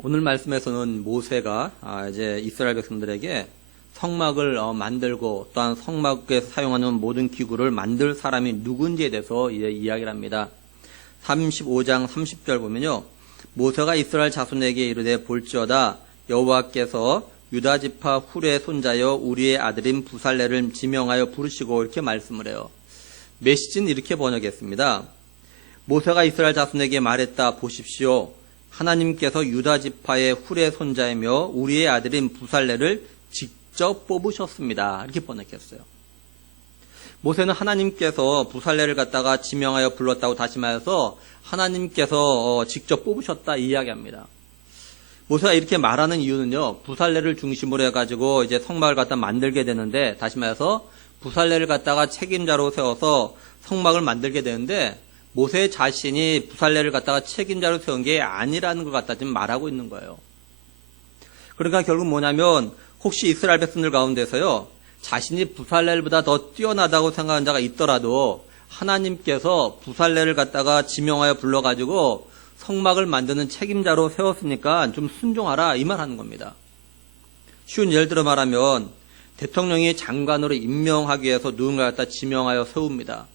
오늘 말씀에서는 모세가 이제 이스라엘 백성들에게 성막을 만들고 또한 성막에 사용하는 모든 기구를 만들 사람이 누군지에 대해서 이제 이야기를 합니다. 35장 30절 보면요. 모세가 이스라엘 자손에게 이르되 볼지어다 여호와께서 유다 지파 훌의 손자여 우리의 아들인 부살레를 지명하여 부르시고 이렇게 말씀을 해요. 메시지는 이렇게 번역했습니다. 모세가 이스라엘 자손에게 말했다. 보십시오. 하나님께서 유다 지파의 훌의 손자이며 우리의 아들인 부살레를 직접 뽑으셨습니다. 이렇게 번역했어요. 모세는 하나님께서 부살레를 갖다가 지명하여 불렀다고 다시 말해서 하나님께서 직접 뽑으셨다 이 이야기합니다. 모세가 이렇게 말하는 이유는요. 부살레를 중심으로 해가지고 이제 성막을 갖다 만들게 되는데 다시 말해서 부살레를 갖다가 책임자로 세워서 성막을 만들게 되는데 모세 자신이 부살레를 갖다가 책임자로 세운 게 아니라는 것 갖다 지금 말하고 있는 거예요. 그러니까 결국 뭐냐면 혹시 이스라엘 백성들 가운데서요. 자신이 부살레보다 더 뛰어나다고 생각하는 자가 있더라도 하나님께서 부살레를 갖다가 지명하여 불러가지고 성막을 만드는 책임자로 세웠으니까 좀 순종하라 이 말 하는 겁니다. 쉬운 예를 들어 말하면 대통령이 장관으로 임명하기 위해서 누군가를 갖다 지명하여 세웁니다.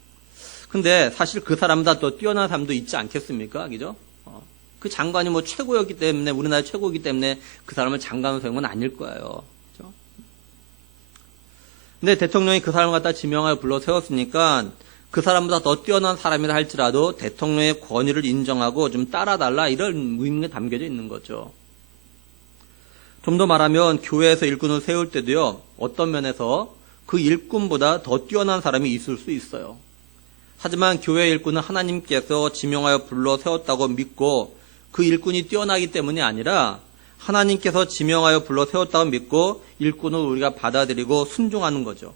근데 사실 그 사람보다 더 뛰어난 사람도 있지 않겠습니까? 그죠? 그 장관이 뭐 최고였기 때문에 우리나라 최고이기 때문에 그 사람을 장관으로 세운 건 아닐 거예요. 그죠? 근데 대통령이 그 사람을 갖다 지명하여 불러 세웠으니까 그 사람보다 더 뛰어난 사람이라 할지라도 대통령의 권위를 인정하고 좀 따라달라 이런 의미가 담겨져 있는 거죠. 좀 더 말하면 교회에서 일꾼을 세울 때도요. 어떤 면에서 그 일꾼보다 더 뛰어난 사람이 있을 수 있어요. 하지만 교회 일꾼은 하나님께서 지명하여 불러 세웠다고 믿고 그 일꾼이 뛰어나기 때문이 아니라 하나님께서 지명하여 불러 세웠다고 믿고 일꾼을 우리가 받아들이고 순종하는 거죠.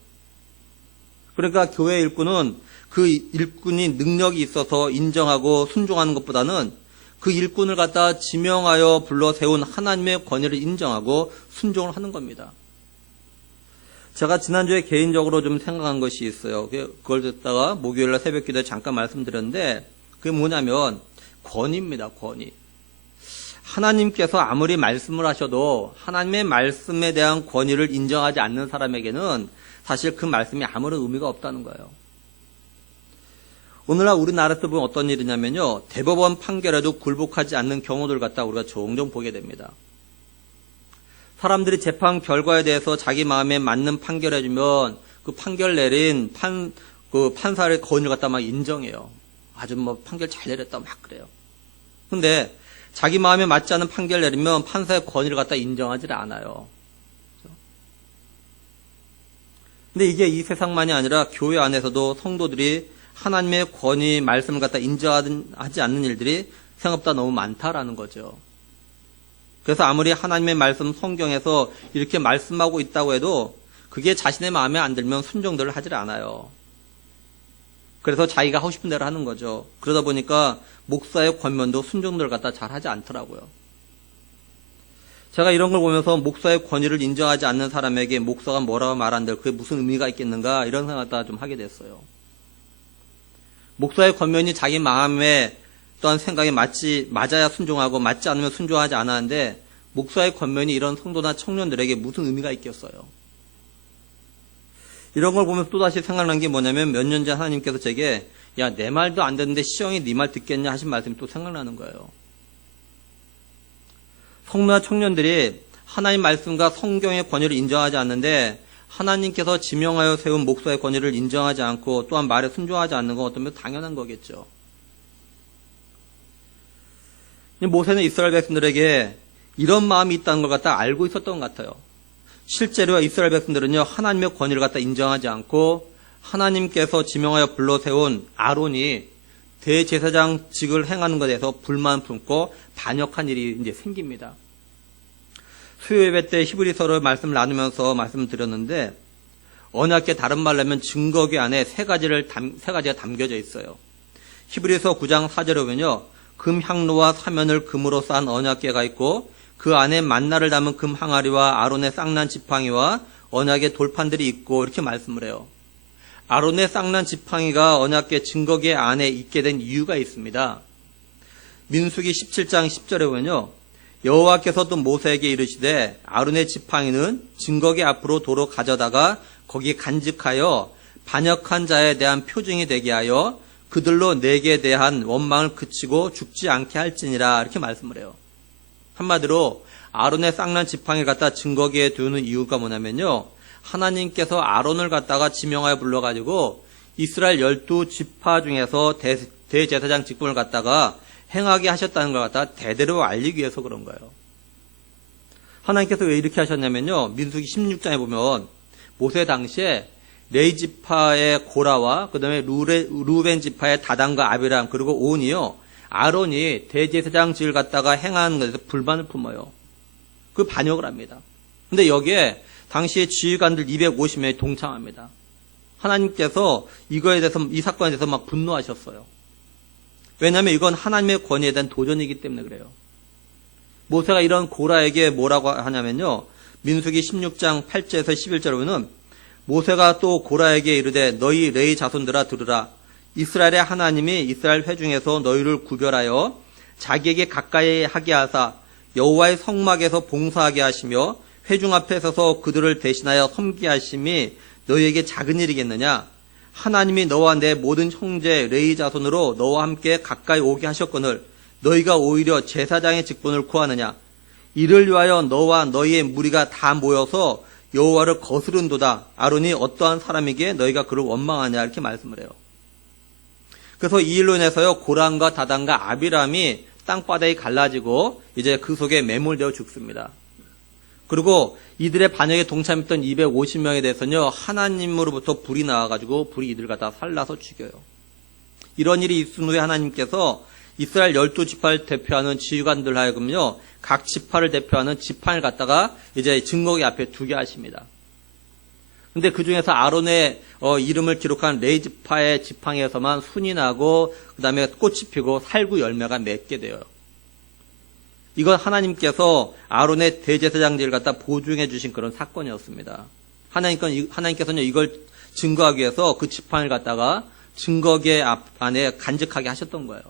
그러니까 교회 일꾼은 그 일꾼이 능력이 있어서 인정하고 순종하는 것보다는 그 일꾼을 갖다 지명하여 불러 세운 하나님의 권위를 인정하고 순종을 하는 겁니다. 제가 지난주에 개인적으로 좀 생각한 것이 있어요. 그걸 듣다가 목요일날 새벽기도에 잠깐 말씀드렸는데 그게 뭐냐면 권위입니다. 권위. 하나님께서 아무리 말씀을 하셔도 하나님의 말씀에 대한 권위를 인정하지 않는 사람에게는 사실 그 말씀이 아무런 의미가 없다는 거예요. 오늘날 우리나라에서 보면 어떤 일이냐면요. 대법원 판결에도 굴복하지 않는 경우들 갖다 우리가 종종 보게 됩니다. 사람들이 재판 결과에 대해서 자기 마음에 맞는 판결해주면 그 판결 내린 판사의 권위를 갖다 막 인정해요. 아주 뭐 판결 잘 내렸다 막 그래요. 근데 자기 마음에 맞지 않은 판결 내리면 판사의 권위를 갖다 인정하지 않아요. 근데 이게 이 세상만이 아니라 교회 안에서도 성도들이 하나님의 권위 말씀을 갖다 인정하지 않는 일들이 생각보다 너무 많다라는 거죠. 그래서 아무리 하나님의 말씀 성경에서 이렇게 말씀하고 있다고 해도 그게 자신의 마음에 안 들면 순종들을 하질 않아요. 그래서 자기가 하고 싶은 대로 하는 거죠. 그러다 보니까 목사의 권면도 순종들을 갖다 잘 하지 않더라고요. 제가 이런 걸 보면서 목사의 권위를 인정하지 않는 사람에게 목사가 뭐라고 말한들 그게 무슨 의미가 있겠는가 이런 생각을 좀 하게 됐어요. 목사의 권면이 자기 마음에 또한 생각에 맞아야 순종하고 맞지 않으면 순종하지 않았는데 목사의 권면이 이런 성도나 청년들에게 무슨 의미가 있겠어요. 이런 걸 보면서 또다시 생각난 게 뭐냐면 몇 년 전 하나님께서 제게 야, 내 말도 안 듣는데 시영이 네 말 듣겠냐 하신 말씀이 또 생각나는 거예요. 성도나 청년들이 하나님 말씀과 성경의 권위를 인정하지 않는데 하나님께서 지명하여 세운 목사의 권위를 인정하지 않고 또한 말에 순종하지 않는 건 어떤 면에서 당연한 거겠죠. 모세는 이스라엘 백성들에게 이런 마음이 있다는 걸 갖다 알고 있었던 것 같아요. 실제로 이스라엘 백성들은요, 하나님의 권위를 갖다 인정하지 않고 하나님께서 지명하여 불러 세운 아론이 대제사장직을 행하는 것에 대해서 불만 품고 반역한 일이 이제 생깁니다. 수요 예배 때 히브리서를 말씀을 나누면서 말씀을 드렸는데 언약궤 다른 말로 하면 증거궤 안에 세 가지가 담겨져 있어요. 히브리서 9장 4절에 보면요. 금 향로와 사면을 금으로 싼 언약궤가 있고 그 안에 만나를 담은 금 항아리와 아론의 쌍난 지팡이와 언약의 돌판들이 있고 이렇게 말씀을 해요. 아론의 쌍난 지팡이가 언약궤 증거궤 안에 있게 된 이유가 있습니다. 민수기 17장 10절에 보면요. 여호와께서 또 모세에게 이르시되 아론의 지팡이는 증거기 앞으로 도로 가져다가 거기 간직하여 반역한 자에 대한 표징이 되게 하여 그들로 내게 대한 원망을 그치고 죽지 않게 할지니라 이렇게 말씀을 해요. 한마디로 아론의 쌍난 지팡이를 갖다 증거기에 두는 이유가 뭐냐면요. 하나님께서 아론을 갖다가 지명하여 불러가지고 이스라엘 12지파 중에서 대제사장 직분을 갖다가 행하게 하셨다는 걸 갖다가 대대로 알리기 위해서 그런 거예요. 하나님께서 왜 이렇게 하셨냐면요. 민수기 16장에 보면 모세 당시에 레위 지파의 고라와 그다음에 루벤 지파의 다단과 아비람 그리고 온이요. 아론이 대제사장직을 갖다가 행하는 것에서 불만을 품어요. 그 반역을 합니다. 근데 여기에 당시의 지휘관들 250명이 동참합니다. 하나님께서 이거에 대해서 이 사건에 대해서 막 분노하셨어요. 왜냐하면 이건 하나님의 권위에 대한 도전이기 때문에 그래요. 모세가 이런 고라에게 뭐라고 하냐면요. 민수기 16장 8절에서 11절에 보면 모세가 또 고라에게 이르되 너희 레위 자손들아 들으라. 이스라엘의 하나님이 이스라엘 회중에서 너희를 구별하여 자기에게 가까이 하게 하사 여호와의 성막에서 봉사하게 하시며 회중 앞에 서서 그들을 대신하여 섬기게 하심이 너희에게 작은 일이겠느냐? 하나님이 너와 내 모든 형제 레위 자손으로 너와 함께 가까이 오게 하셨거늘 너희가 오히려 제사장의 직분을 구하느냐? 이를 위하여 너와 너희의 무리가 다 모여서 여호와를 거스른도다. 아론이 어떠한 사람이기에 너희가 그를 원망하냐? 이렇게 말씀을 해요. 그래서 이 일로 인해서요 고란과 다단과 아비람이 땅바닥이 갈라지고 이제 그 속에 매몰되어 죽습니다. 그리고 이들의 반역에 동참했던 250명에 대해서는요 하나님으로부터 불이 나와가지고 불이 이들 갖다 살라서 죽여요. 이런 일이 있은 후에 하나님께서 이스라엘 12지파를 대표하는 지휘관들 하여금요 각 지파를 대표하는 지팡이를 갖다가 이제 증거기 앞에 두게 하십니다. 근데 그 중에서 아론의 이름을 기록한 레위 지파의 지팡이에서만 순이 나고 그 다음에 꽃이 피고 살구 열매가 맺게 돼요. 이건 하나님께서 아론의 대제사장직을 갖다 보증해 주신 그런 사건이었습니다. 하나님께서는 이걸 증거하기 위해서 그 지팡이를 갖다가 증거기 안에 간직하게 하셨던 거예요.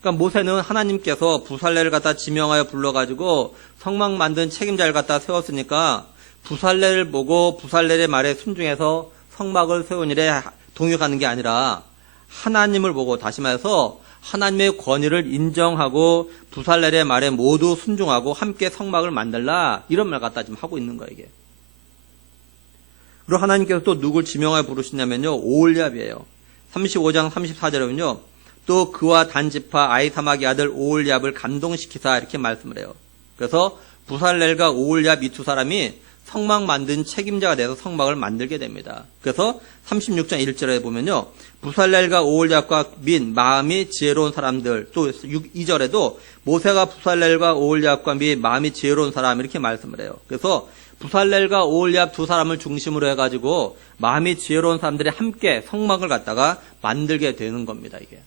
그러니까 모세는 하나님께서 부살레를 갖다 지명하여 불러가지고 성막 만든 책임자를 갖다 세웠으니까 부살레를 보고 부살레의 말에 순종해서 성막을 세운 일에 동역하는 게 아니라 하나님을 보고 다시 말해서 하나님의 권위를 인정하고 부살렐의 말에 모두 순종하고 함께 성막을 만들라 이런 말 갖다 지금 하고 있는 거예요 이게. 그리고 하나님께서 또 누굴 지명하여 부르시냐면요 오홀리압이에요. 35장 34절에는요 또 그와 단지파 아히사막의 아들 오홀리압을 감동시키사 이렇게 말씀을 해요. 그래서 부살렐과 오홀리압 이 두 사람이 성막 만든 책임자가 돼서 성막을 만들게 됩니다. 그래서 36장 1절에 보면요. 부살렐과 오홀리압과 및 마음이 지혜로운 사람들 또 2절에도 모세가 부살렐과 오홀리압과 및 마음이 지혜로운 사람 이렇게 말씀을 해요. 그래서 부살렐과 오홀리압 두 사람을 중심으로 해가지고 마음이 지혜로운 사람들이 함께 성막을 갖다가 만들게 되는 겁니다. 이게.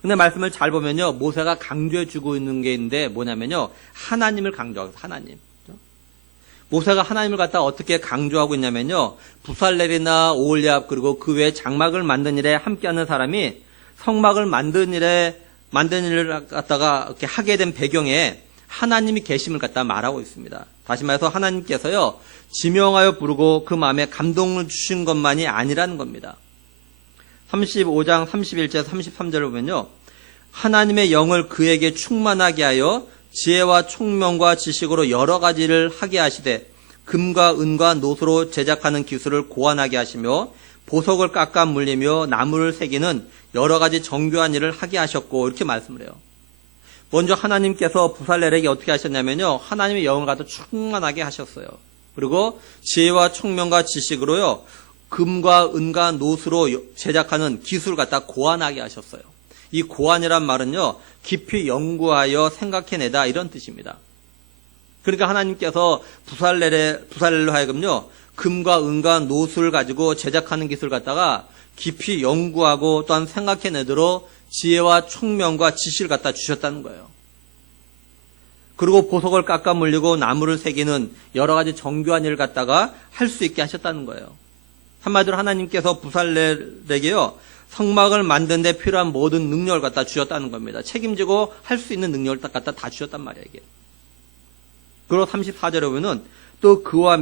근데 말씀을 잘 보면요. 모세가 강조해 주고 있는 게 있는데 뭐냐면요. 하나님을 강조하고 하나님. 모세가 하나님을 갖다 어떻게 강조하고 있냐면요. 부살렐이나 오홀리압 그리고 그 외에 장막을 만든 일에 함께하는 사람이 성막을 만든 일을 갖다가 이렇게 하게 된 배경에 하나님이 계심을 갖다 말하고 있습니다. 다시 말해서 하나님께서요. 지명하여 부르고 그 마음에 감동을 주신 것만이 아니라는 겁니다. 35장 31절 33절을 보면요. 하나님의 영을 그에게 충만하게 하여 지혜와 총명과 지식으로 여러 가지를 하게 하시되 금과 은과 노수로 제작하는 기술을 고안하게 하시며 보석을 깎아 물리며 나무를 새기는 여러 가지 정교한 일을 하게 하셨고 이렇게 말씀을 해요. 먼저 하나님께서 부살렐에게 어떻게 하셨냐면요. 하나님의 영을 갖다 충만하게 하셨어요. 그리고 지혜와 총명과 지식으로요. 금과 은과 노수로 제작하는 기술을 갖다 고안하게 하셨어요. 이 고안이란 말은요. 깊이 연구하여 생각해내다 이런 뜻입니다. 그러니까 하나님께서 부살렐로 하여금요. 금과 은과 노수를 가지고 제작하는 기술을 갖다가 깊이 연구하고 또한 생각해내도록 지혜와 총명과 지식을 갖다 주셨다는 거예요. 그리고 보석을 깎아 물리고 나무를 새기는 여러 가지 정교한 일을 갖다가 할 수 있게 하셨다는 거예요. 한마디로 하나님께서 부살렐에게요. 성막을 만드는 데 필요한 모든 능력을 갖다 주셨다는 겁니다. 책임지고 할 수 있는 능력을 갖다 다 주셨단 말이에요, 이게. 그리고 34절에 보면은 또 그와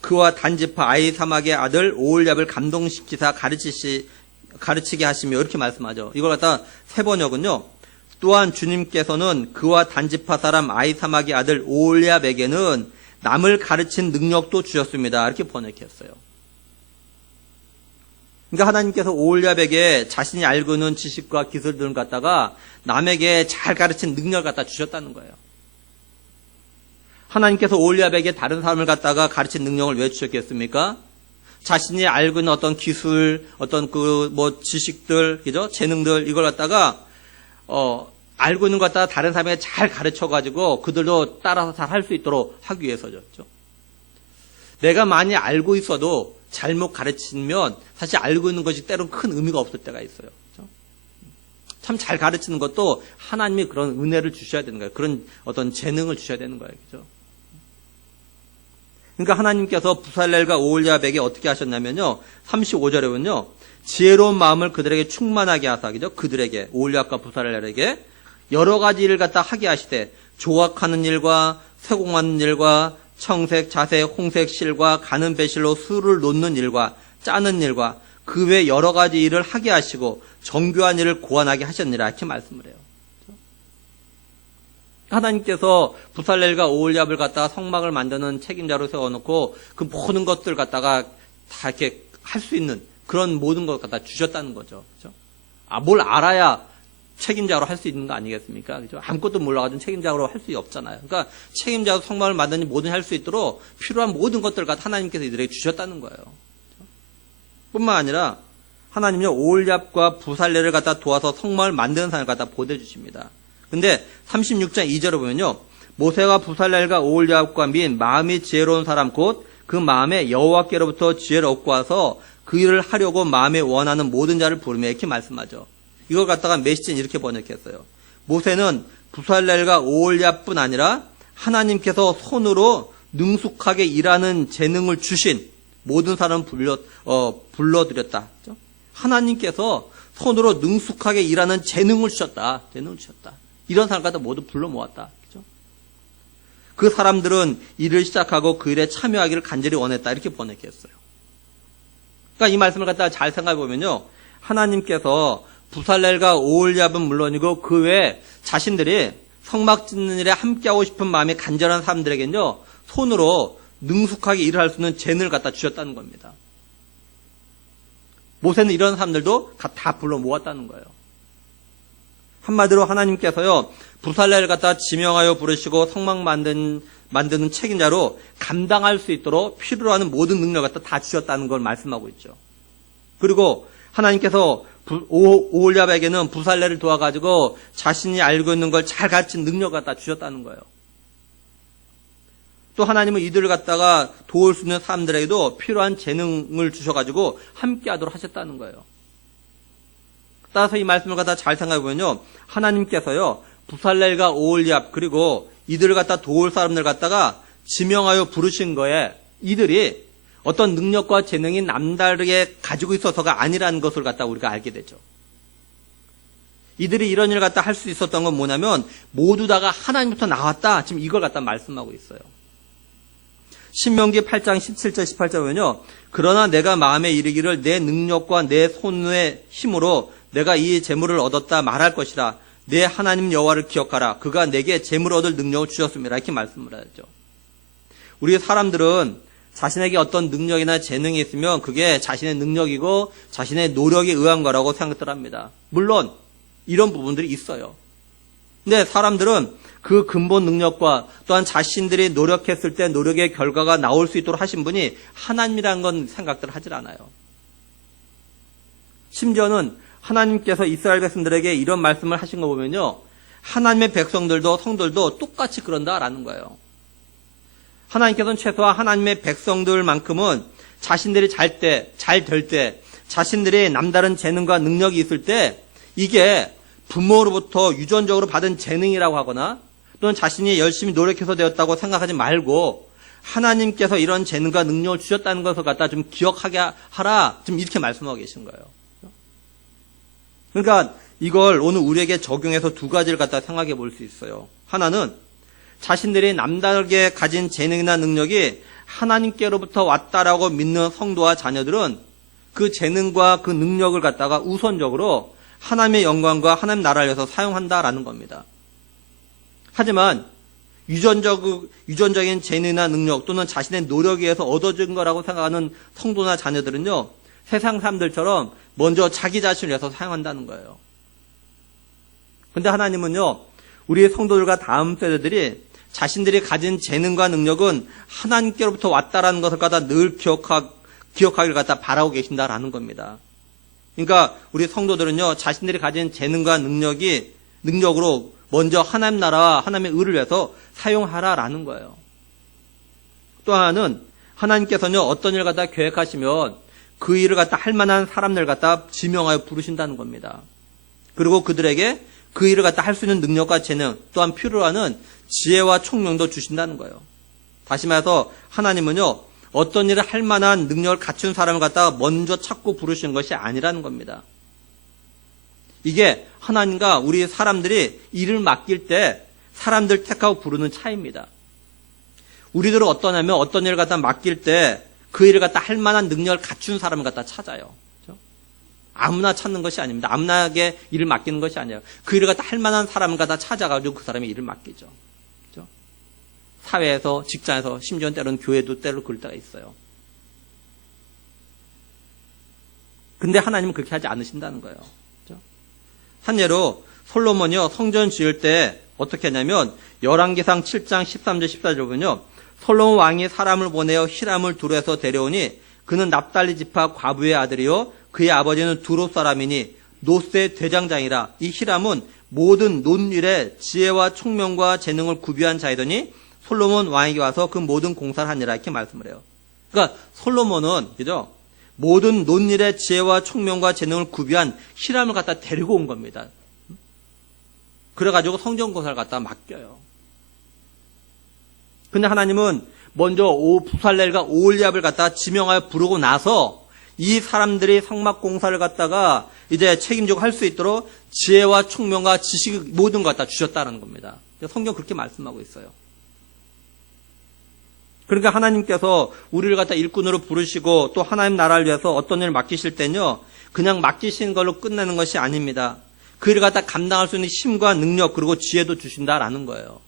그와 단지파 아히사막의 아들 오홀리압을 감동시키사 가르치게 하시며 이렇게 말씀하죠. 이걸 갖다 세 번역은요. 또한 주님께서는 그와 단지파 사람 아히사막의 아들 오홀리압에게는 남을 가르친 능력도 주셨습니다. 이렇게 번역했어요. 그러니까 하나님께서 오홀리압에게 자신이 알고 있는 지식과 기술들을 갖다가 남에게 잘 가르친 능력을 갖다 주셨다는 거예요. 하나님께서 오홀리압에게 다른 사람을 갖다가 가르친 능력을 왜 주셨겠습니까? 자신이 알고 있는 어떤 기술, 어떤 지식들, 그죠? 재능들, 이걸 갖다가, 알고 있는 것 갖다가 다른 사람에게 잘 가르쳐가지고 그들도 따라서 잘 할 수 있도록 하기 위해서죠. 내가 많이 알고 있어도 잘못 가르치면 사실 알고 있는 것이 때로는 큰 의미가 없을 때가 있어요. 참 잘 가르치는 것도 하나님이 그런 은혜를 주셔야 되는 거예요. 그런 어떤 재능을 주셔야 되는 거예요. 그죠? 그러니까 하나님께서 부살렐과 오홀리압에게 어떻게 하셨냐면요. 35절에 보면요. 지혜로운 마음을 그들에게 충만하게 하사, 그죠? 그들에게, 오홀리압과 부살렐에게 여러 가지 일을 갖다 하게 하시되 조각하는 일과 세공하는 일과 청색, 자색, 홍색 실과 가는 배실로 술을 놓는 일과 짜는 일과 그 외 여러 가지 일을 하게 하시고 정교한 일을 고안하게 하셨느니라 이렇게 말씀을 해요. 하나님께서 부살렐과 오홀리압을 갖다가 성막을 만드는 책임자로 세워놓고 그 모든 것들 갖다가 다 이렇게 할 수 있는 그런 모든 것 갖다 주셨다는 거죠. 그렇죠? 뭘 알아야 책임자로 할 수 있는 거 아니겠습니까? 그죠? 아무것도 몰라가지고 책임자로 할 수 없잖아요. 그러니까 책임자로 성막을 만드니 뭐든 할 수 있도록 필요한 모든 것들을 갖다 하나님께서 이들에게 주셨다는 거예요. 그렇죠? 뿐만 아니라 하나님이 오홀리압과 부살렐을 갖다 도와서 성막을 만드는 사람을 갖다 보내주십니다. 근데 36장 2절을 보면요. 모세가 부살렐과 오홀리압과 및 마음이 지혜로운 사람 곧 그 마음에 여호와께로부터 지혜를 얻고 와서 그 일을 하려고 마음에 원하는 모든 자를 부르며 이렇게 말씀하죠. 이걸 갖다가 메시지는 이렇게 번역했어요. 모세는 부살렐과 오홀리압뿐 아니라 하나님께서 손으로 능숙하게 일하는 재능을 주신 모든 사람을 불러들였다. 그렇죠? 하나님께서 손으로 능숙하게 일하는 재능을 주셨다. 이런 사람 갖다 모두 불러 모았다. 그렇죠? 그 사람들은 일을 시작하고 그 일에 참여하기를 간절히 원했다. 이렇게 번역했어요. 그러니까 이 말씀을 갖다가 잘 생각해 보면요. 하나님께서 부살렐과 오홀리압은 물론이고 그 외에 자신들이 성막 짓는 일에 함께하고 싶은 마음이 간절한 사람들에게는요. 손으로 능숙하게 일을 할 수 있는 재능을 갖다 주셨다는 겁니다. 모세는 이런 사람들도 다 불러 모았다는 거예요. 한마디로 하나님께서요. 부살렐을 갖다 지명하여 부르시고 성막 만드는 책임자로 감당할 수 있도록 필요로 하는 모든 능력을 갖다 다 주셨다는 걸 말씀하고 있죠. 그리고 하나님께서 오홀리압에게는 부살렐을 도와가지고 자신이 알고 있는 걸 잘 가르친 능력을 갖다 주셨다는 거예요. 또 하나님은 이들을 갖다가 도울 수 있는 사람들에게도 필요한 재능을 주셔가지고 함께 하도록 하셨다는 거예요. 따라서 이 말씀을 갖다 잘 생각해보면요. 하나님께서요. 부살렐과 오홀리압 그리고 이들을 갖다 도울 사람들 갖다가 지명하여 부르신 거에 이들이 어떤 능력과 재능이 남다르게 가지고 있어서가 아니라는 것을 갖다 우리가 알게 되죠. 이들이 이런 일을 갖다 할 수 있었던 건 뭐냐면 모두 다가 하나님부터 나왔다. 지금 이걸 갖다 말씀하고 있어요. 신명기 8장 17절 18절 보면요. 그러나 내가 마음에 이르기를 내 능력과 내 손의 힘으로 내가 이 재물을 얻었다 말할 것이라. 내 하나님 여호와를 기억하라. 그가 내게 재물을 얻을 능력을 주셨습니다. 이렇게 말씀을 하죠. 우리 사람들은 자신에게 어떤 능력이나 재능이 있으면 그게 자신의 능력이고 자신의 노력에 의한 거라고 생각들 합니다. 물론 이런 부분들이 있어요. 근데 사람들은 그 근본 능력과 또한 자신들이 노력했을 때 노력의 결과가 나올 수 있도록 하신 분이 하나님이라는 건 생각들 하질 않아요. 심지어는 하나님께서 이스라엘 백성들에게 이런 말씀을 하신 거 보면요. 하나님의 백성들도 성들도 똑같이 그런다라는 거예요. 하나님께서는 최소한 하나님의 백성들만큼은 자신들이 잘 될 때, 자신들이 남다른 재능과 능력이 있을 때 이게 부모로부터 유전적으로 받은 재능이라고 하거나 또는 자신이 열심히 노력해서 되었다고 생각하지 말고 하나님께서 이런 재능과 능력을 주셨다는 것을 갖다 좀 기억하게 하라. 좀 이렇게 말씀하고 계신 거예요. 그러니까 이걸 오늘 우리에게 적용해서 두 가지를 갖다 생각해 볼 수 있어요. 하나는 자신들이 남다르게 가진 재능이나 능력이 하나님께로부터 왔다라고 믿는 성도와 자녀들은 그 재능과 그 능력을 갖다가 우선적으로 하나님의 영광과 하나님 나라를 위해서 사용한다라는 겁니다. 하지만 유전적인 재능이나 능력 또는 자신의 노력에 의해서 얻어진 거라고 생각하는 성도나 자녀들은요, 세상 사람들처럼 먼저 자기 자신을 위해서 사용한다는 거예요. 근데 하나님은요, 우리 성도들과 다음 세대들이 자신들이 가진 재능과 능력은 하나님께로부터 왔다라는 것을 갖다 늘 기억하기를 갖다 바라고 계신다라는 겁니다. 그러니까 우리 성도들은요, 자신들이 가진 재능과 능력으로 먼저 하나님 나라와 하나님의 의를 위해서 사용하라라는 거예요. 또 하나는 하나님께서는요, 어떤 일을 갖다 계획하시면 그 일을 갖다 할 만한 사람들 갖다 지명하여 부르신다는 겁니다. 그리고 그들에게 그 일을 갖다 할 수 있는 능력과 재능, 또한 필요로 하는 지혜와 총명도 주신다는 거예요. 다시 말해서 하나님은요, 어떤 일을 할 만한 능력을 갖춘 사람을 갖다가 먼저 찾고 부르시는 것이 아니라는 겁니다. 이게 하나님과 우리 사람들이 일을 맡길 때 사람들 택하고 부르는 차이입니다. 우리들은 어떠냐면 어떤 일을 갖다 맡길 때 그 일을 갖다 할 만한 능력을 갖춘 사람을 갖다 찾아요. 그렇죠? 아무나 찾는 것이 아닙니다. 아무나에게 일을 맡기는 것이 아니에요. 그 일을 갖다 할 만한 사람을 갖다 찾아가지고 그 사람이 일을 맡기죠. 그렇죠? 사회에서, 직장에서, 심지어 때로는 교회도 때로 그럴 때가 있어요. 근데 하나님은 그렇게 하지 않으신다는 거예요. 그렇죠? 한 예로 솔로몬이요, 성전 지을 때 어떻게 하냐면 열왕기상 7장 13절 14절 보면요, 솔로몬 왕이 사람을 보내어 히람을 두로에서 데려오니 그는 납달리 지파 과부의 아들이요 그의 아버지는 두로 사람이니 노스의 대장장이라. 이 히람은 모든 논일에 지혜와 총명과 재능을 구비한 자이더니 솔로몬 왕에게 와서 그 모든 공사를 하니라, 이렇게 말씀을 해요. 그러니까 솔로몬은, 그죠? 모든 논일에 지혜와 총명과 재능을 구비한 히람을 갖다 데리고 온 겁니다. 그래가지고 성전 공사를 갖다 맡겨요. 근데 하나님은 먼저 부살렐과 오홀리압을 갖다 지명하여 부르고 나서 이 사람들이 성막 공사를 갖다가 이제 책임지고 할 수 있도록 지혜와 총명과 지식 모든 것 갖다 주셨다는 겁니다. 성경 그렇게 말씀하고 있어요. 그러니까 하나님께서 우리를 갖다 일꾼으로 부르시고 또 하나님 나라를 위해서 어떤 일을 맡기실 때는요, 그냥 맡기신 걸로 끝내는 것이 아닙니다. 그 일을 갖다 감당할 수 있는 힘과 능력 그리고 지혜도 주신다라는 거예요.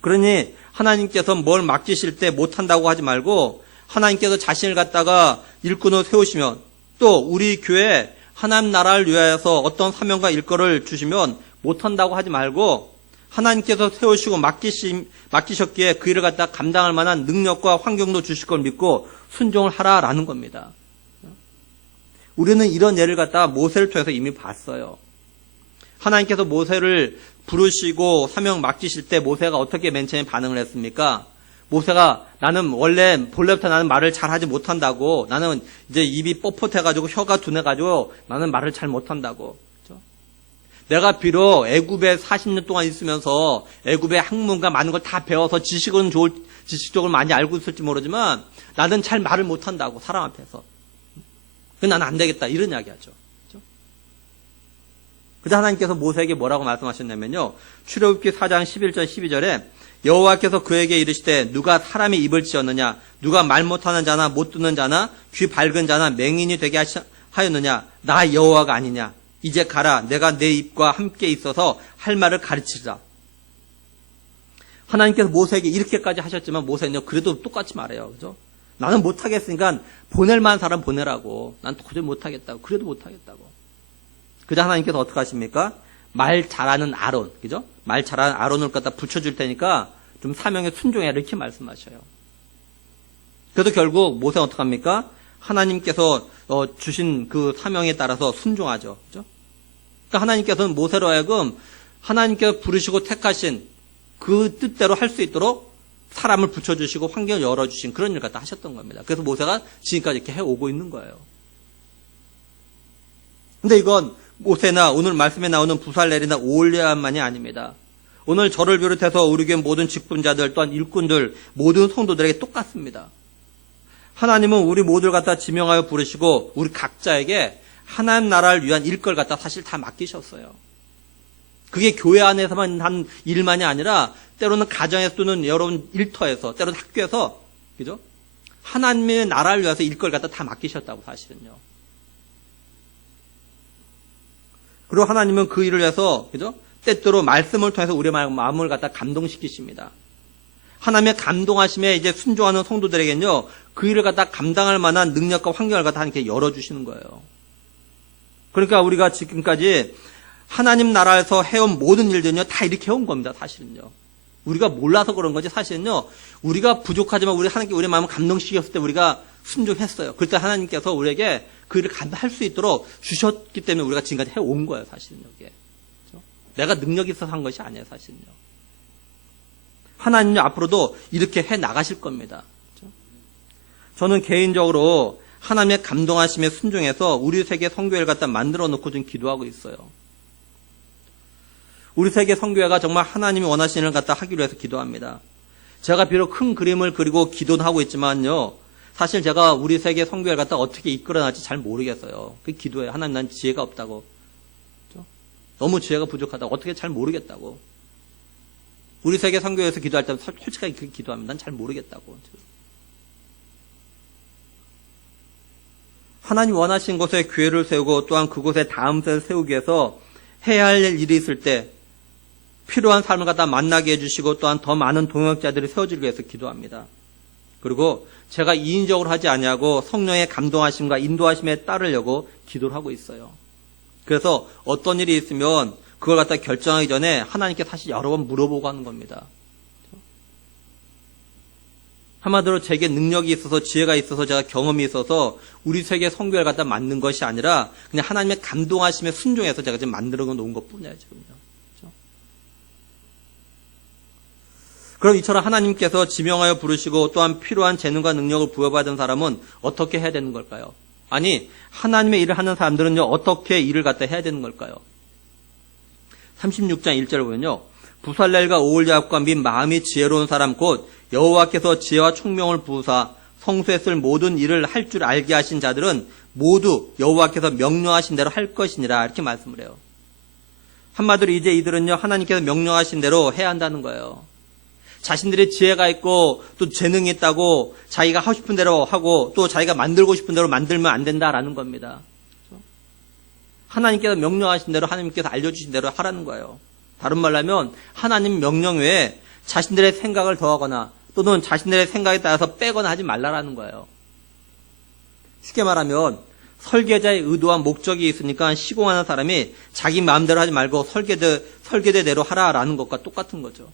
그러니 하나님께서 뭘 맡기실 때 못한다고 하지 말고 하나님께서 자신을 갖다가 일꾼으로 세우시면 또 우리 교회에 하나님 나라를 위하여서 어떤 사명과 일거를 주시면 못한다고 하지 말고 하나님께서 세우시고 맡기셨기에 그 일을 갖다 감당할 만한 능력과 환경도 주실 걸 믿고 순종을 하라라는 겁니다. 우리는 이런 예를 갖다가 모세를 통해서 이미 봤어요. 하나님께서 모세를 부르시고 사명 맡기실 때 모세가 어떻게 맨 처음에 반응을 했습니까? 모세가 나는 본래부터 나는 말을 잘 하지 못한다고, 나는 이제 입이 뻣뻣해가지고 혀가 둔해가지고 나는 말을 잘 못한다고. 그렇죠? 내가 비록 애굽에 40년 동안 있으면서 애굽의 학문과 많은 걸 다 배워서 지식적으로 많이 알고 있을지 모르지만 나는 잘 말을 못한다고, 사람 앞에서. 나는 안 되겠다, 이런 이야기 하죠. 그래서 하나님께서 모세에게 뭐라고 말씀하셨냐면요, 출애굽기 4장 11절 12절에 여호와께서 그에게 이르시되 누가 사람의 입을 지었느냐, 누가 말 못하는 자나 못 듣는 자나 귀 밝은 자나 맹인이 되게 하였느냐, 나 여호와가 아니냐. 이제 가라, 내가 내 입과 함께 있어서 할 말을 가르치라. 하나님께서 모세에게 이렇게까지 하셨지만 모세는요, 그래도 똑같이 말해요. 그죠? 나는 못하겠으니까 보낼 만한 사람 보내라고. 난 도저히 못하겠다고. 그래도 못하겠다고. 그래서 하나님께서 어떻게 하십니까? 말 잘하는 아론, 그죠? 말 잘하는 아론을 갖다 붙여줄 테니까 좀 사명에 순종해라, 이렇게 말씀하셔요. 그래서 결국 모세는 어떻게 합니까? 하나님께서 주신 그 사명에 따라서 순종하죠. 그죠? 그러니까 하나님께서는 모세로 하여금 하나님께서 부르시고 택하신 그 뜻대로 할 수 있도록 사람을 붙여주시고 환경을 열어주신 그런 일을 갖다 하셨던 겁니다. 그래서 모세가 지금까지 이렇게 해오고 있는 거예요. 근데 이건 모세나 오늘 말씀에 나오는 부살렐이나 오홀리압만이 아닙니다. 오늘 저를 비롯해서 우리 교회 모든 직분자들 또한 일꾼들 모든 성도들에게 똑같습니다. 하나님은 우리 모두를 갖다 지명하여 부르시고 우리 각자에게 하나님 나라를 위한 일걸 갖다 사실 다 맡기셨어요. 그게 교회 안에서만 한 일만이 아니라 때로는 가정에서 또는 여러분 일터에서 때로는 학교에서 그죠? 하나님의 나라를 위해서 일걸 갖다 다 맡기셨다고 사실은요. 그리고 하나님은 그 일을 위해서 그죠? 때때로 말씀을 통해서 우리의 마음을 갖다 감동시키십니다. 하나님의 감동하심에 이제 순종하는 성도들에게는요, 그 일을 갖다 감당할 만한 능력과 환경을 갖다 이렇게 열어주시는 거예요. 그러니까 우리가 지금까지 하나님 나라에서 해온 모든 일들은요, 다 이렇게 해온 겁니다, 사실은요. 우리가 몰라서 그런 거지, 사실은요, 우리가 부족하지만 우리 하나님께 우리 마음을 감동시켰을 때 우리가 순종했어요. 그때 하나님께서 우리에게 그 일을 할 수 있도록 주셨기 때문에 우리가 지금까지 해온 거예요, 사실은요, 이게. 그렇죠? 내가 능력이 있어서 한 것이 아니에요, 사실은요. 하나님은 앞으로도 이렇게 해 나가실 겁니다. 그렇죠? 저는 개인적으로 하나님의 감동하심에 순종해서 우리 세계 성교회를 갖다 만들어 놓고 좀 기도하고 있어요. 우리 세계 성교회가 정말 하나님이 원하시는 일을 갖다 하기로 해서 기도합니다. 제가 비록 큰 그림을 그리고 기도는 하고 있지만요, 사실 제가 우리 세계 성교회를 갖다 어떻게 이끌어나갈지 잘 모르겠어요. 그 기도해. 하나님, 난 지혜가 없다고. 그렇죠? 너무 지혜가 부족하다고. 어떻게 잘 모르겠다고. 우리 세계 성교회에서 기도할 때 솔직하게 그렇게 기도합니다. 난 잘 모르겠다고. 하나님 원하신 곳에 교회를 세우고 또한 그곳에 다음 세를 세우기 위해서 해야 할 일이 있을 때 필요한 삶을 갖다 만나게 해주시고 또한 더 많은 동역자들이 세워지기 위해서 기도합니다. 그리고 제가 이인적으로 하지 아니하고 성령의 감동하심과 인도하심에 따르려고 기도를 하고 있어요. 그래서 어떤 일이 있으면 그걸 갖다 결정하기 전에 하나님께 사실 여러 번 물어보고 하는 겁니다. 한마디로 제게 능력이 있어서 지혜가 있어서 제가 경험이 있어서 우리 세계 성교회를 갖다 만든 것이 아니라 그냥 하나님의 감동하심에 순종해서 제가 지금 만들어 놓은 것뿐이에요, 지금요. 그렇죠? 그럼 이처럼 하나님께서 지명하여 부르시고 또한 필요한 재능과 능력을 부여받은 사람은 어떻게 해야 되는 걸까요? 아니, 하나님의 일을 하는 사람들은요, 어떻게 일을 갖다 해야 되는 걸까요? 36장 1절을 보면요, 부살렐과 오홀리압과 및 마음이 지혜로운 사람 곧 여호와께서 지혜와 총명을 부으사 성소에 쓸 모든 일을 할 줄 알게 하신 자들은 모두 여호와께서 명령하신 대로 할 것이니라, 이렇게 말씀을 해요. 한마디로 이제 이들은요, 하나님께서 명령하신 대로 해야 한다는 거예요. 자신들이 지혜가 있고 또 재능이 있다고 자기가 하고 싶은 대로 하고 또 자기가 만들고 싶은 대로 만들면 안 된다라는 겁니다. 하나님께서 명령하신 대로, 하나님께서 알려주신 대로 하라는 거예요. 다른 말로 하면 하나님 명령 외에 자신들의 생각을 더하거나 또는 자신들의 생각에 따라서 빼거나 하지 말라라는 거예요. 쉽게 말하면 설계자의 의도와 목적이 있으니까 시공하는 사람이 자기 마음대로 하지 말고 설계대로 하라라는 것과 똑같은 거죠.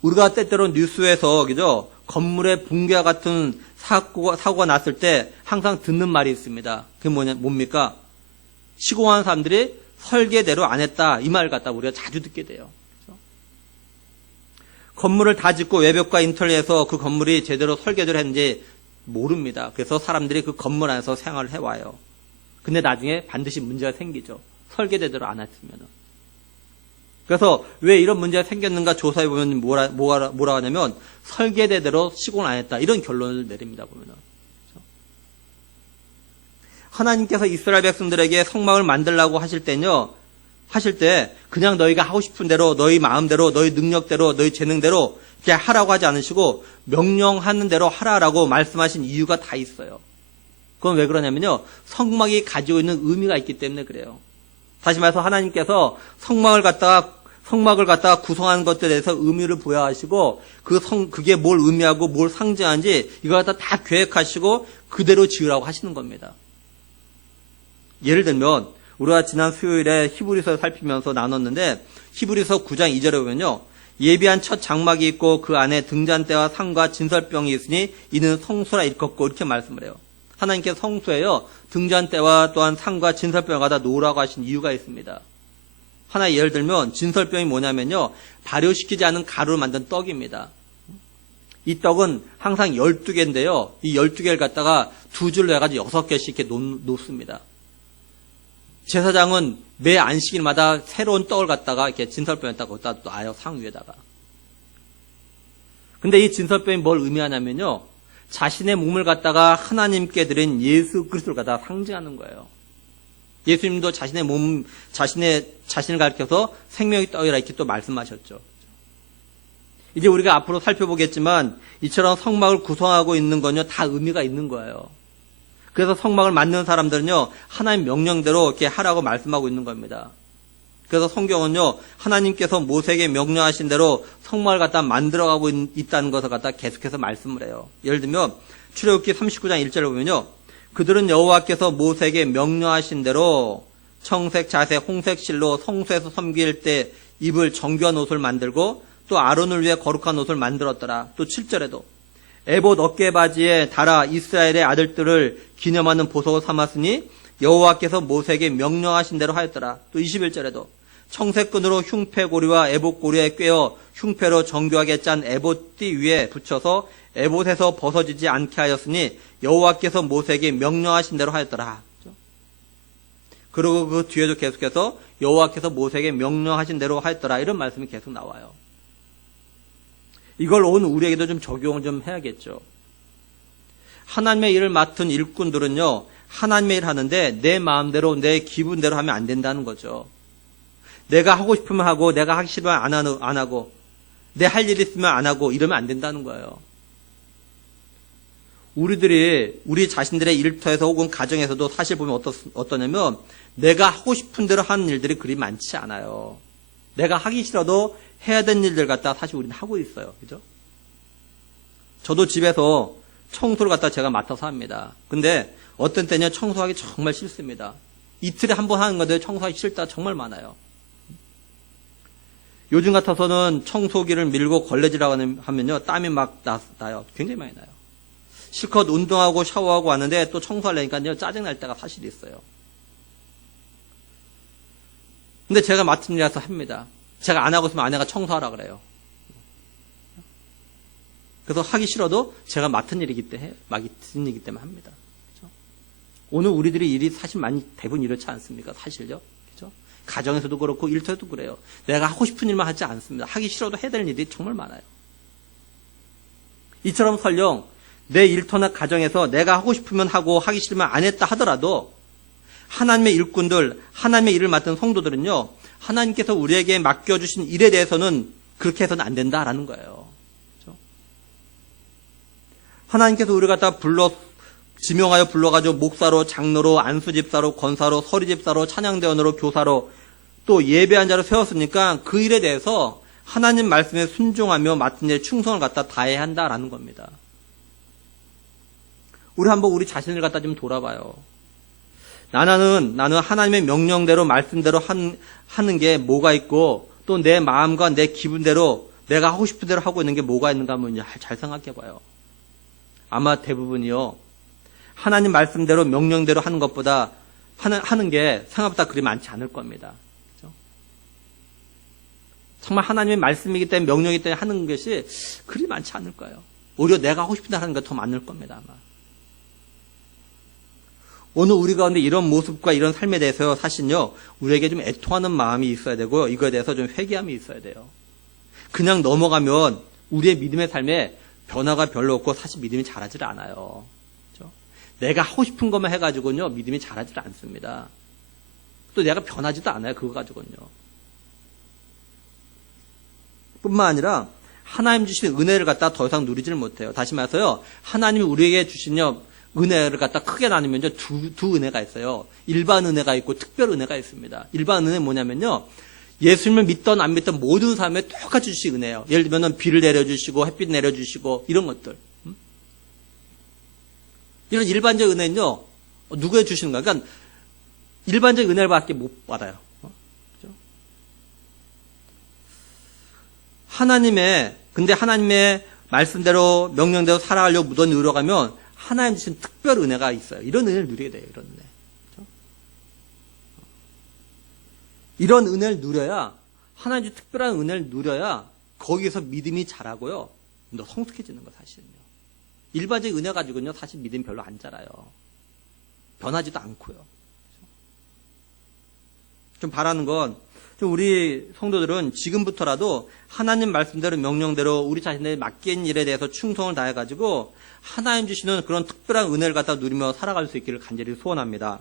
우리가 때때로 뉴스에서 그죠? 건물의 붕괴와 같은 사고가 났을 때 항상 듣는 말이 있습니다. 그게 뭡니까? 시공하는 사람들이 설계대로 안 했다, 이 말 갖다 우리가 자주 듣게 돼요. 그렇죠? 건물을 다 짓고 외벽과 인테리어에서 그 건물이 제대로 설계대로 했는지 모릅니다. 그래서 사람들이 그 건물 안에서 생활을 해와요. 근데 나중에 반드시 문제가 생기죠. 설계대로 안 했으면. 그래서 왜 이런 문제가 생겼는가 조사해 보면 뭐라 하냐면 설계대로 시공을 안 했다, 이런 결론을 내립니다. 보면은. 하나님께서 이스라엘 백성들에게 성막을 만들라고 하실 때 그냥 너희가 하고 싶은 대로 너희 마음대로 너희 능력대로 너희 재능대로 이렇게 하라고 하지 않으시고 명령하는 대로 하라라고 말씀하신 이유가 다 있어요. 그건 왜 그러냐면요, 성막이 가지고 있는 의미가 있기 때문에 그래요. 다시 말해서 하나님께서 성막을 갖다가 구성하는 것들에 대해서 의미를 부여하시고 그게 뭘 의미하고 뭘 상징하는지 이걸 갖다 다 계획하시고 그대로 지으라고 하시는 겁니다. 예를 들면 우리가 지난 수요일에 히브리서를 살피면서 나눴는데 히브리서 9장 2절에 보면요, 예비한 첫 장막이 있고 그 안에 등잔대와 상과 진설병이 있으니 이는 성소라 일컫고, 이렇게 말씀을 해요. 하나님께서 성소에요, 등잔대와 또한 상과 진설병을 갖다 놓으라고 하신 이유가 있습니다. 하나 예를 들면 진설병이 뭐냐면요, 발효시키지 않은 가루로 만든 떡입니다. 이 떡은 항상 12개인데요. 이 12개를 갖다가 두 줄로 해가지고 6개씩 이렇게 놓습니다. 제사장은 매 안식일마다 새로운 떡을 갖다가 이렇게 진설병에다가 거기다 놔요, 상 위에다가. 근데 이 진설병이 뭘 의미하냐면요, 자신의 몸을 갖다가 하나님께 드린 예수 그리스도를 갖다가 상징하는 거예요. 예수님도 자신의 몸, 자신을 가리켜서 생명의 떡이라 이렇게 또 말씀하셨죠. 이제 우리가 앞으로 살펴보겠지만 이처럼 성막을 구성하고 있는 건요, 다 의미가 있는 거예요. 그래서 성막을 만드는 사람들은요, 하나님 명령대로 이렇게 하라고 말씀하고 있는 겁니다. 그래서 성경은요, 하나님께서 모세에게 명령하신 대로 성막을 갖다 만들어가고 있다는 것을 갖다 계속해서 말씀을 해요. 예를 들면 출애굽기 39장 1절을 보면요, 그들은 여호와께서 모세에게 명령하신 대로 청색, 자색, 홍색 실로 성소에서 섬길 때 입을 정교한 옷을 만들고 또 아론을 위해 거룩한 옷을 만들었더라. 또 7절에도 에봇 어깨바지에 달아 이스라엘의 아들들을 기념하는 보석을 삼았으니 여호와께서 모세에게 명령하신 대로 하였더라. 또 21절에도 청색끈으로 흉패고리와 에봇고리에 꿰어 흉패로 정교하게 짠 에봇띠 위에 붙여서 에봇에서 벗어지지 않게 하였으니 여호와께서 모세에게 명령하신 대로 하였더라. 그리고 그 뒤에도 계속해서 여호와께서 모세에게 명령하신 대로 하였더라. 이런 말씀이 계속 나와요. 이걸 오늘 우리에게도 좀 적용을 좀 해야겠죠. 하나님의 일을 맡은 일꾼들은요, 하나님의 일을 하는데 내 마음대로 내 기분대로 하면 안 된다는 거죠. 내가 하고 싶으면 하고 내가 하기 싫으면 안 하고 내 할 일이 있으면 안 하고 이러면 안 된다는 거예요. 우리 자신들의 일터에서 혹은 가정에서도 사실 보면 어떠냐면 내가 하고 싶은 대로 하는 일들이 그리 많지 않아요. 내가 하기 싫어도 해야 되는 일들 갖다 사실 우리는 하고 있어요. 그죠? 저도 집에서 청소를 갖다 제가 맡아서 합니다. 근데 어떤 때는 청소하기 정말 싫습니다. 이틀에 한 번 하는 건데 청소하기 싫다 정말 많아요. 요즘 같아서는 청소기를 밀고 걸레질하고 하면요, 땀이 막 나요. 굉장히 많이 나요. 실컷 운동하고 샤워하고 왔는데 또 청소하려니까요, 짜증날 때가 사실 있어요. 근데 제가 맡은 일이라서 합니다. 제가 안 하고 있으면 아내가 청소하라 그래요. 그래서 하기 싫어도 제가 맡은 일이기 때문에 합니다. 그렇죠? 오늘 우리들이 일이 사실 많이 대부분 이렇지 않습니까? 사실요. 그렇죠? 가정에서도 그렇고 일터에도 그래요. 내가 하고 싶은 일만 하지 않습니다. 하기 싫어도 해야 될 일이 정말 많아요. 이처럼 설령 내 일터나 가정에서 내가 하고 싶으면 하고 하기 싫으면 안 했다 하더라도 하나님의 일꾼들, 하나님의 일을 맡은 성도들은요, 하나님께서 우리에게 맡겨주신 일에 대해서는 그렇게 해서는 안 된다라는 거예요. 그렇죠? 하나님께서 우리를 갖다 지명하여 불러가지고 목사로, 장로로, 안수집사로, 권사로, 서리집사로, 찬양대원으로, 교사로 또 예배한 자로 세웠으니까 그 일에 대해서 하나님 말씀에 순종하며 맡은 일에 충성을 갖다 다해야 한다라는 겁니다. 우리 한번 우리 자신을 갖다 좀 돌아봐요. 나는 하나님의 명령대로 말씀대로 하는 게 뭐가 있고 또 내 마음과 내 기분대로 내가 하고 싶은 대로 하고 있는 게 뭐가 있는가 하면 잘 생각해 봐요. 아마 대부분이요, 하나님 말씀대로 명령대로 하는 것보다 하는 게 생각보다 그리 많지 않을 겁니다. 그렇죠? 정말 하나님의 말씀이기 때문에 명령이기 때문에 하는 것이 그리 많지 않을 거예요. 오히려 내가 하고 싶은 대로 하는 게 더 많을 겁니다. 아마. 오늘 우리 가운데 이런 모습과 이런 삶에 대해서 사실요, 우리에게 좀 애통하는 마음이 있어야 되고요, 이거에 대해서 좀 회개함이 있어야 돼요. 그냥 넘어가면 우리의 믿음의 삶에 변화가 별로 없고 사실 믿음이 자라질 않아요. 그렇죠? 내가 하고 싶은 것만 해가지고는요, 믿음이 자라질 않습니다. 또 내가 변하지도 않아요, 그거 가지고는요. 뿐만 아니라 하나님 주신 은혜를 갖다 더 이상 누리지를 못해요. 다시 말해서요, 하나님이 우리에게 주신요, 은혜를 갖다 크게 나누면 두 은혜가 있어요. 일반 은혜가 있고 특별 은혜가 있습니다. 일반 은혜는 뭐냐면요, 예수님을 믿던 안 믿던 모든 사람에 똑같이 주신 은혜예요. 예를 들면 비를 내려주시고 햇빛 내려주시고 이런 것들. 이런 일반적 은혜는요, 누구에 주시는 거야? 그러니까 일반적 은혜를 밖에 못 받아요. 그렇죠? 근데 하나님의 말씀대로 명령대로 살아가려고 무던히 노력하면 하나님 주신 특별 은혜가 있어요. 이런 은혜를 누리게 돼요. 이런 은혜. 그렇죠? 이런 은혜를 누려야, 하나님 주신 특별한 은혜를 누려야 거기에서 믿음이 자라고요, 더 성숙해지는 거 사실은요. 일반적 은혜 가지고는요, 사실 믿음이 별로 안 자라요. 변하지도 않고요. 그렇죠? 좀 바라는 건 우리 성도들은 지금부터라도 하나님 말씀대로 명령대로 우리 자신의 맡긴 일에 대해서 충성을 다해가지고 하나님 주시는 그런 특별한 은혜를 갖다 누리며 살아갈 수 있기를 간절히 소원합니다.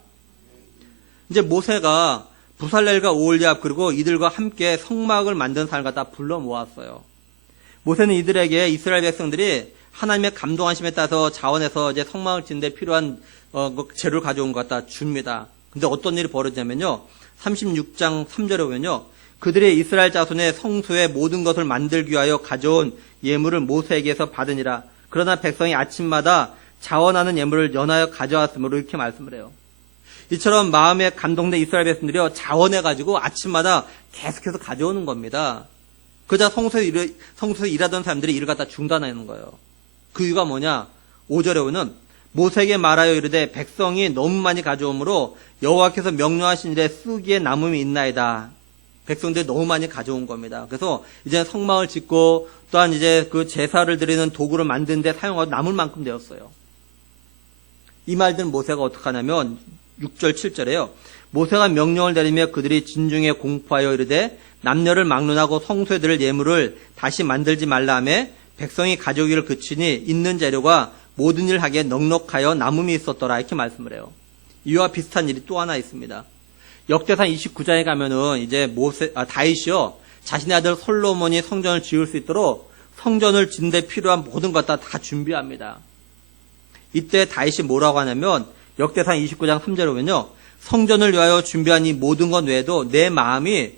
이제 모세가 부살렐과 오홀리압 그리고 이들과 함께 성막을 만든 사람을 갖다 불러 모았어요. 모세는 이들에게 이스라엘 백성들이 하나님의 감동하심에 따라서 자원해서 이제 성막을 짓는 데 필요한 재료를 가져온 것 갖다 줍니다. 근데 어떤 일이 벌어지냐면요. 36장 3절에 보면요. 그들의 이스라엘 자손의 성소의 모든 것을 만들기 위하여 가져온 예물을 모세에게서 받으니라. 그러나 백성이 아침마다 자원하는 예물을 연하여 가져왔으므로 이렇게 말씀을 해요. 이처럼 마음에 감동된 이스라엘 백성들이요. 자원해가지고 아침마다 계속해서 가져오는 겁니다. 그러자 성소에서 일하던 사람들이 일을 갖다 중단하는 거예요. 그 이유가 뭐냐? 5절에 보면 모세에게 말하여 이르되 백성이 너무 많이 가져오므로 여호와께서 명령하신 일에 쓰기에 남음이 있나이다. 백성들이 너무 많이 가져온 겁니다. 그래서 이제 성막을 짓고 또한 이제 그 제사를 드리는 도구를 만드는데 사용하고 남을 만큼 되었어요. 이 말들은 모세가 어떻게 하냐면 6절 7절에요. 모세가 명령을 내리며 그들이 진중에 공포하여 이르되 남녀를 막론하고 성소에 드릴 예물을 다시 만들지 말라 하며 백성이 가져오기를 그치니 있는 재료가 모든 일을 하기에 넉넉하여 남음이 있었더라 이렇게 말씀을 해요. 이와 비슷한 일이 또 하나 있습니다. 역대상 29장에 가면은 이제 다윗이요 자신의 아들 솔로몬이 성전을 지을 수 있도록 성전을 짓는 데 필요한 모든 것 다 준비합니다. 이때 다윗이 뭐라고 하냐면 역대상 29장 3절에 보면요. 성전을 위하여 준비한 이 모든 것 외에도 내 마음이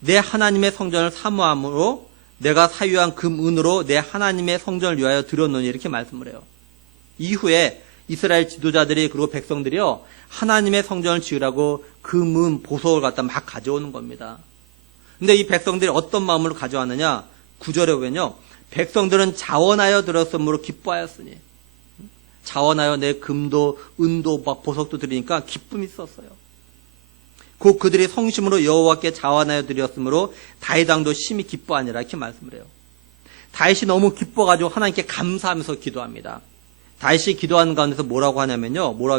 내 하나님의 성전을 사모함으로 내가 사유한 금은으로 내 하나님의 성전을 위하여 드렸노니 이렇게 말씀을 해요. 이후에 이스라엘 지도자들이 그리고 백성들이요 하나님의 성전을 지으라고 금은 보석을 갖다 막 가져오는 겁니다. 근데 이 백성들이 어떤 마음으로 가져왔느냐? 9절에 보면요. 백성들은 자원하여 들었으므로 기뻐하였으니 자원하여 내 금도 은도 막 보석도 드리니까 기쁨이 있었어요. 곧 그들이 성심으로 여호와께 자원하여 드렸으므로 다윗 왕도 심히 기뻐하니라 이렇게 말씀을 해요. 다윗이 너무 기뻐가지고 하나님께 감사하면서 기도합니다. 다윗이 기도하는 가운데서 뭐라고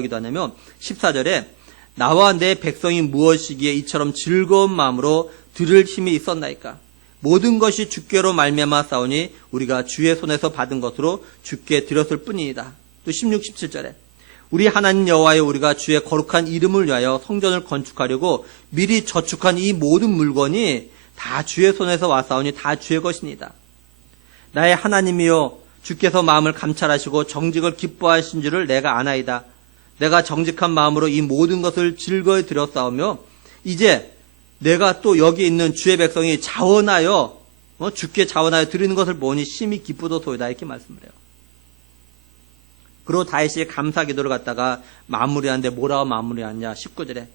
기도하냐면 14절에 나와 내 백성이 무엇이기에 이처럼 즐거운 마음으로 들을 힘이 있었나이까. 모든 것이 주께로 말미암아 싸우니 우리가 주의 손에서 받은 것으로 주께 드렸을 뿐이니이다. 또 16, 17절에 우리 하나님 여호와여 우리가 주의 거룩한 이름을 위하여 성전을 건축하려고 미리 저축한 이 모든 물건이 다 주의 손에서 왔사오니 다 주의 것이니이다. 나의 하나님이여 주께서 마음을 감찰하시고 정직을 기뻐하신 줄을 내가 아나이다. 내가 정직한 마음으로 이 모든 것을 즐거이 드렸사오며 이제 내가 또 여기 있는 주의 백성이 자원하여 주께 자원하여 드리는 것을 보니 심히 기쁘도소이다 이렇게 말씀을 해요. 그리고 다윗이 감사 기도를 갖다가 마무리하는데 뭐라고 마무리하냐 19절에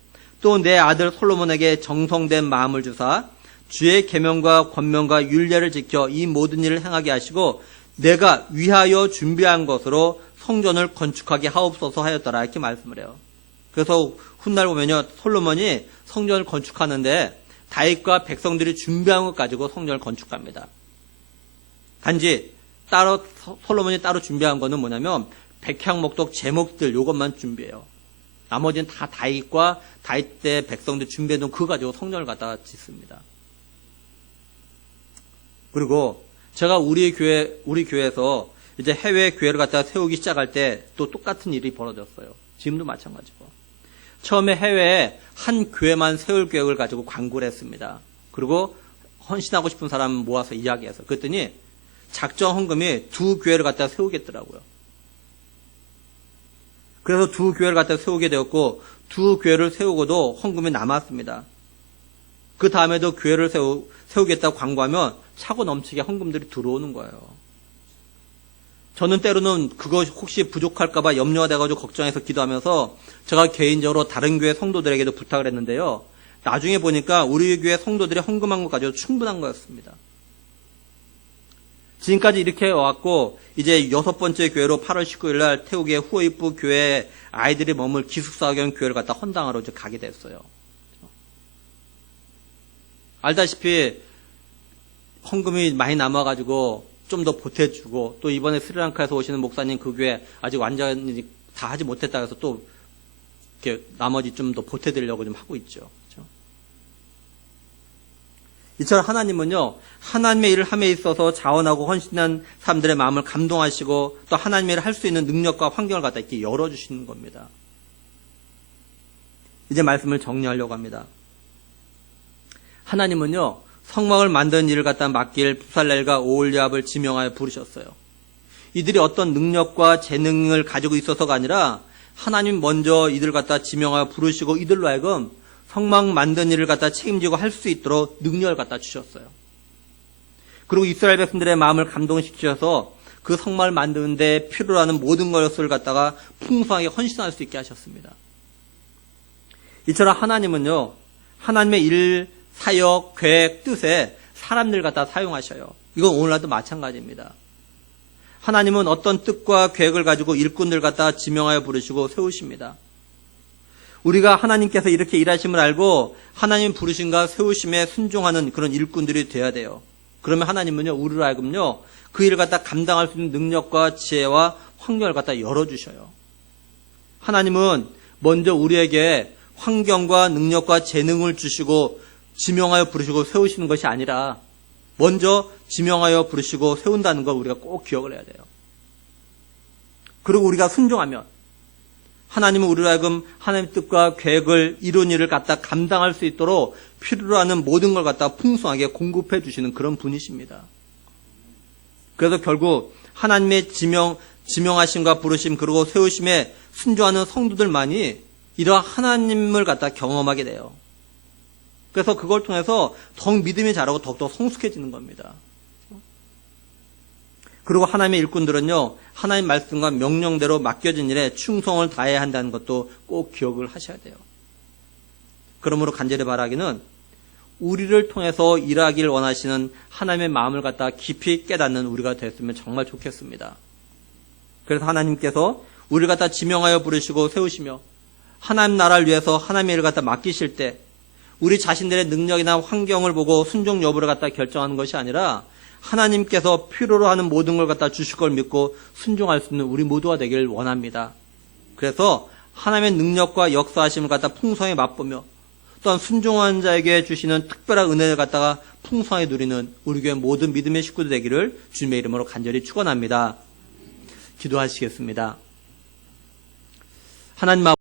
또 내 아들 솔로몬에게 정성된 마음을 주사 주의 계명과 권명과 율례를 지켜 이 모든 일을 행하게 하시고 내가 위하여 준비한 것으로 성전을 건축하게 하옵소서 하였더라 이렇게 말씀을 해요. 그래서 훗날 보면요 솔로몬이 성전을 건축하는데 다윗과 백성들이 준비한 것 가지고 성전을 건축합니다. 단지 따로 솔로몬이 따로 준비한 거는 뭐냐면 백향목독 제목들 요것만 준비해요. 나머지는 다 다윗과 다윗 때 백성들 준비해놓은 그거 가지고 성전을 갖다가 짓습니다. 그리고 제가 우리 교회에서 이제 해외 교회를 갖다가 세우기 시작할 때 또 똑같은 일이 벌어졌어요. 지금도 마찬가지고. 처음에 해외에 한 교회만 세울 계획을 가지고 광고를 했습니다. 그리고 헌신하고 싶은 사람 모아서 이야기해서. 그랬더니 작정 헌금이 2교회를 갖다가 세우겠더라고요. 그래서 2교회를 갖다가 세우게 되었고 2교회를 세우고도 헌금이 남았습니다. 그 다음에도 교회를 세우겠다고 광고하면 차고 넘치게 헌금들이 들어오는 거예요. 저는 때로는 그거 혹시 부족할까봐 염려가 돼가지고 걱정해서 기도하면서 제가 개인적으로 다른 교회 성도들에게도 부탁을 했는데요. 나중에 보니까 우리 교회 성도들이 헌금한 것 가지고 충분한 거였습니다. 지금까지 이렇게 와왔고 이제 6번째 교회로 8월 19일 날 태국의 후이프 교회 아이들이 머물 기숙사경 교회를 갖다 헌당하러 이제 가게 됐어요. 알다시피 헌금이 많이 남아가지고 좀 더 보태주고 또 이번에 스리랑카에서 오시는 목사님 그 교회 아직 완전히 다 하지 못했다 해서 또 이렇게 나머지 좀 더 보태드리려고 좀 하고 있죠. 그렇죠? 이처럼 하나님은요, 하나님의 일을 함에 있어서 자원하고 헌신한 사람들의 마음을 감동하시고 또 하나님의 일을 할 수 있는 능력과 환경을 갖다 이렇게 열어주시는 겁니다. 이제 말씀을 정리하려고 합니다. 하나님은요, 성막을 만드는 일을 갖다 맡길 부살렐과 오홀리압을 지명하여 부르셨어요. 이들이 어떤 능력과 재능을 가지고 있어서가 아니라 하나님 먼저 이들 갖다 지명하여 부르시고 이들로 하여금 성막 만드는 일을 갖다 책임지고 할 수 있도록 능력을 갖다 주셨어요. 그리고 이스라엘 백성들의 마음을 감동시키셔서 그 성막을 만드는 데 필요로 하는 모든 것을 갖다가 풍성하게 헌신할 수 있게 하셨습니다. 이처럼 하나님은요, 하나님의 일, 사역, 계획, 뜻에 사람들 갖다 사용하셔요. 이건 오늘날도 마찬가지입니다. 하나님은 어떤 뜻과 계획을 가지고 일꾼들 갖다 지명하여 부르시고 세우십니다. 우리가 하나님께서 이렇게 일하심을 알고 하나님 부르심과 세우심에 순종하는 그런 일꾼들이 돼야 돼요. 그러면 하나님은요, 우리로 하여금요, 그 일을 갖다 감당할 수 있는 능력과 지혜와 환경을 갖다 열어주셔요. 하나님은 먼저 우리에게 환경과 능력과 재능을 주시고 지명하여 부르시고 세우시는 것이 아니라 먼저 지명하여 부르시고 세운다는 걸 우리가 꼭 기억을 해야 돼요. 그리고 우리가 순종하면 하나님은 우리로 하여금 하나님의 뜻과 계획을 이룬 일을 갖다 감당할 수 있도록 필요로 하는 모든 걸 갖다 풍성하게 공급해 주시는 그런 분이십니다. 그래서 결국 하나님의 지명하심과 부르심 그리고 세우심에 순종하는 성도들만이 이러한 하나님을 갖다 경험하게 돼요. 그래서 그걸 통해서 더욱 믿음이 자라고 더욱더 성숙해지는 겁니다. 그리고 하나님의 일꾼들은요, 하나님 말씀과 명령대로 맡겨진 일에 충성을 다해야 한다는 것도 꼭 기억을 하셔야 돼요. 그러므로 간절히 바라기는 우리를 통해서 일하기를 원하시는 하나님의 마음을 갖다 깊이 깨닫는 우리가 됐으면 정말 좋겠습니다. 그래서 하나님께서 우리를 갖다 지명하여 부르시고 세우시며 하나님 나라를 위해서 하나님의 일을 갖다 맡기실 때 우리 자신들의 능력이나 환경을 보고 순종 여부를 갖다 결정하는 것이 아니라 하나님께서 필요로 하는 모든 걸 갖다 주실 걸 믿고 순종할 수 있는 우리 모두가 되기를 원합니다. 그래서 하나님의 능력과 역사하심을 갖다 풍성히 맛보며 또한 순종한 자에게 주시는 특별한 은혜를 갖다가 풍성하게 누리는 우리 교회 모든 믿음의 식구들 되기를 주님의 이름으로 간절히 축원합니다. 기도하시겠습니다. 하나님